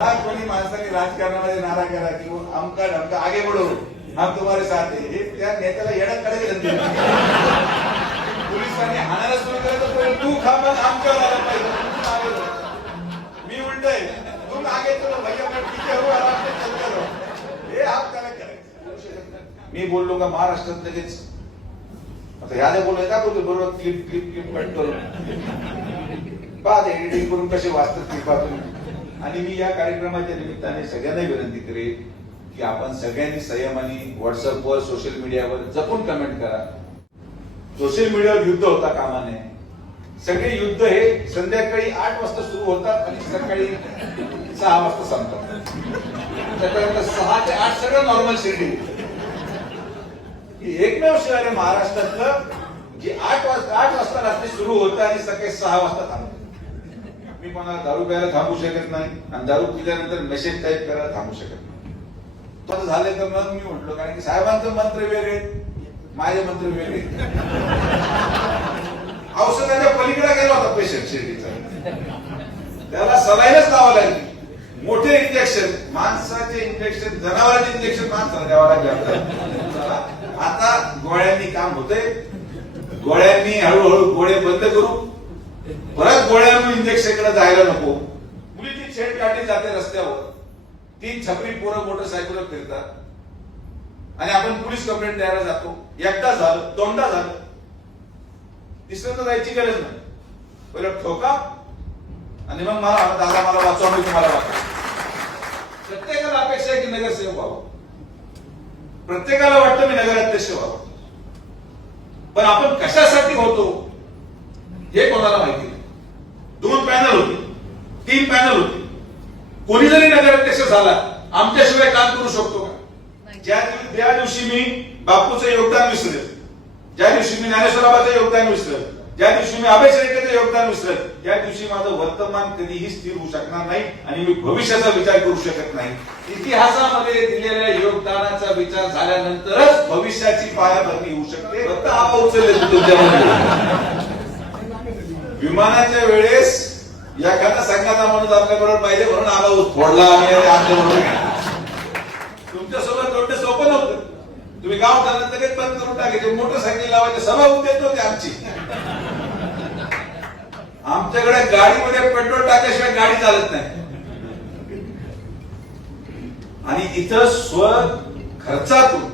कोणी माणसाने राजकारणामध्ये नारा करा की आमका ढमका आगे बढ़ो हम तुम्हारे साथ है, हे त्या नेत्याला येण्यात काढायची पोलिसांनी हाणायला सुरू केलं तर तू खांबा आमच्यावर आला पाहिजे. मी उलट आहे, तुम आगे चलो भैया मैं पीछे हूं आराम से चलते रहो, हे आप त्याला करायचं. मी बोललो का महाराष्ट्रात लगेच आता यादे बोललोय का बोलतो बरोबर क्लिप क्लिप क्लिप कट करून बाद एडिटिंग करून कसे वाचतात क्लिपातून. आणि मी या कार्यक्रमाच्या निमित्ताने सगळ्यांना विनंती करेन की आपण सगळ्यांनी संयमाने व्हॉट्सअपवर सोशल मीडियावर जपून कमेंट करा. सोशल मीडियावर युद्ध होता कामा नये. सगळे युद्ध हे संध्याकाळी 8 वाजता सुरू होतात आणि सकाळी 6 वाजता संपतात. त्याच्यानंतर 6 ते 8 सगळं नॉर्मल शेड्यूल. एकमेव शहर आहे महाराष्ट्रातलं जे 8 वाजता रात्री सुरू होतं आणि सकाळी 6 वाजता थांबतं. मी कोणाला दारू प्यायला थांबू शकत नाही आणि दारू पिल्यानंतर मेसेज टाईप करायला थांबू शकत नाही. तसं झालं तर मग मी म्हटलो कारण की साहेबांचं मंत्र वेगळे माझे मंत्र वेगळे. औषधाच्या पलीकडे गेला होता पेशंट शिर्डीचा, त्याला सलाईनच लावावं लागली. मोठे इंजेक्शन माणसाचे इंजेक्शन जनावरांचे इंजेक्शन माणसाला द्यावं लागले. आता गोळ्यांनी काम होतंय. गोळ्यांनी हळूहळू गोळे बंद करू. परत गोळ्यांवर इंजेक्शनकडे जायला नको. मुलीची छेड काढली जाते रस्त्यावर. 3 छपरी पोरं मोटरसायकलवर फिरतात आणि आपण पोलीस कंप्लेंट द्यायला जातो. एकदा झालं, दोनदा झालं, तिसऱ्यांदा जायची गरज नाही. पहिलं ठोका आणि मग मला दादा मला वाचवा मी तुम्हाला वाचवा. प्रत्येकाला अपेक्षा आहे की नगरसेवक व्हावं. प्रत्येकाला वाटतं मी नगराध्यक्ष व्हावं. पण आपण कशासाठी होतो हे कोणाला माहिती नाही. 2 पॅनल होते, 3 पॅनल होते. कोणी जरी नगराध्यक्ष झाला आमच्याशिवाय काम करू शकतो का? ज्या दिवशी मी बापूचं योगदान विसरेल, ज्या दिवशी मी ज्ञानेश्वराबाचं योगदान विसरेल, ज्या दिवशी मी अभय शेळकेचं योगदान विसरेल, त्या दिवशी माझं वर्तमान कधीही स्थिर होऊ शकणार नाही आणि मी भविष्याचा विचार करू शकत नाही. इतिहासामध्ये दिलेल्या योगदानाचा विचार झाल्यानंतरच भविष्याची पायाभरणी होऊ शकते. फक्त आबा उचलले तुमच्यामध्ये. विमानाच्या वेळेस एखादा संघाचा माणूस आपल्याबरोबर पाहिजे म्हणून आबा फोडला तुमच्यासोबत एवढं सोपं नव्हतं. तुम्ही गाव ठरलं लगेच बंद करून टाकायचे. मोटरसायकल लावायचे सभा उद्देश नव्हते आमची. आमच्याकडे गाडीमध्ये पेट्रोल टाकल्याशिवाय गाडी चालत नाही. आणि इथं स्व खर्चातून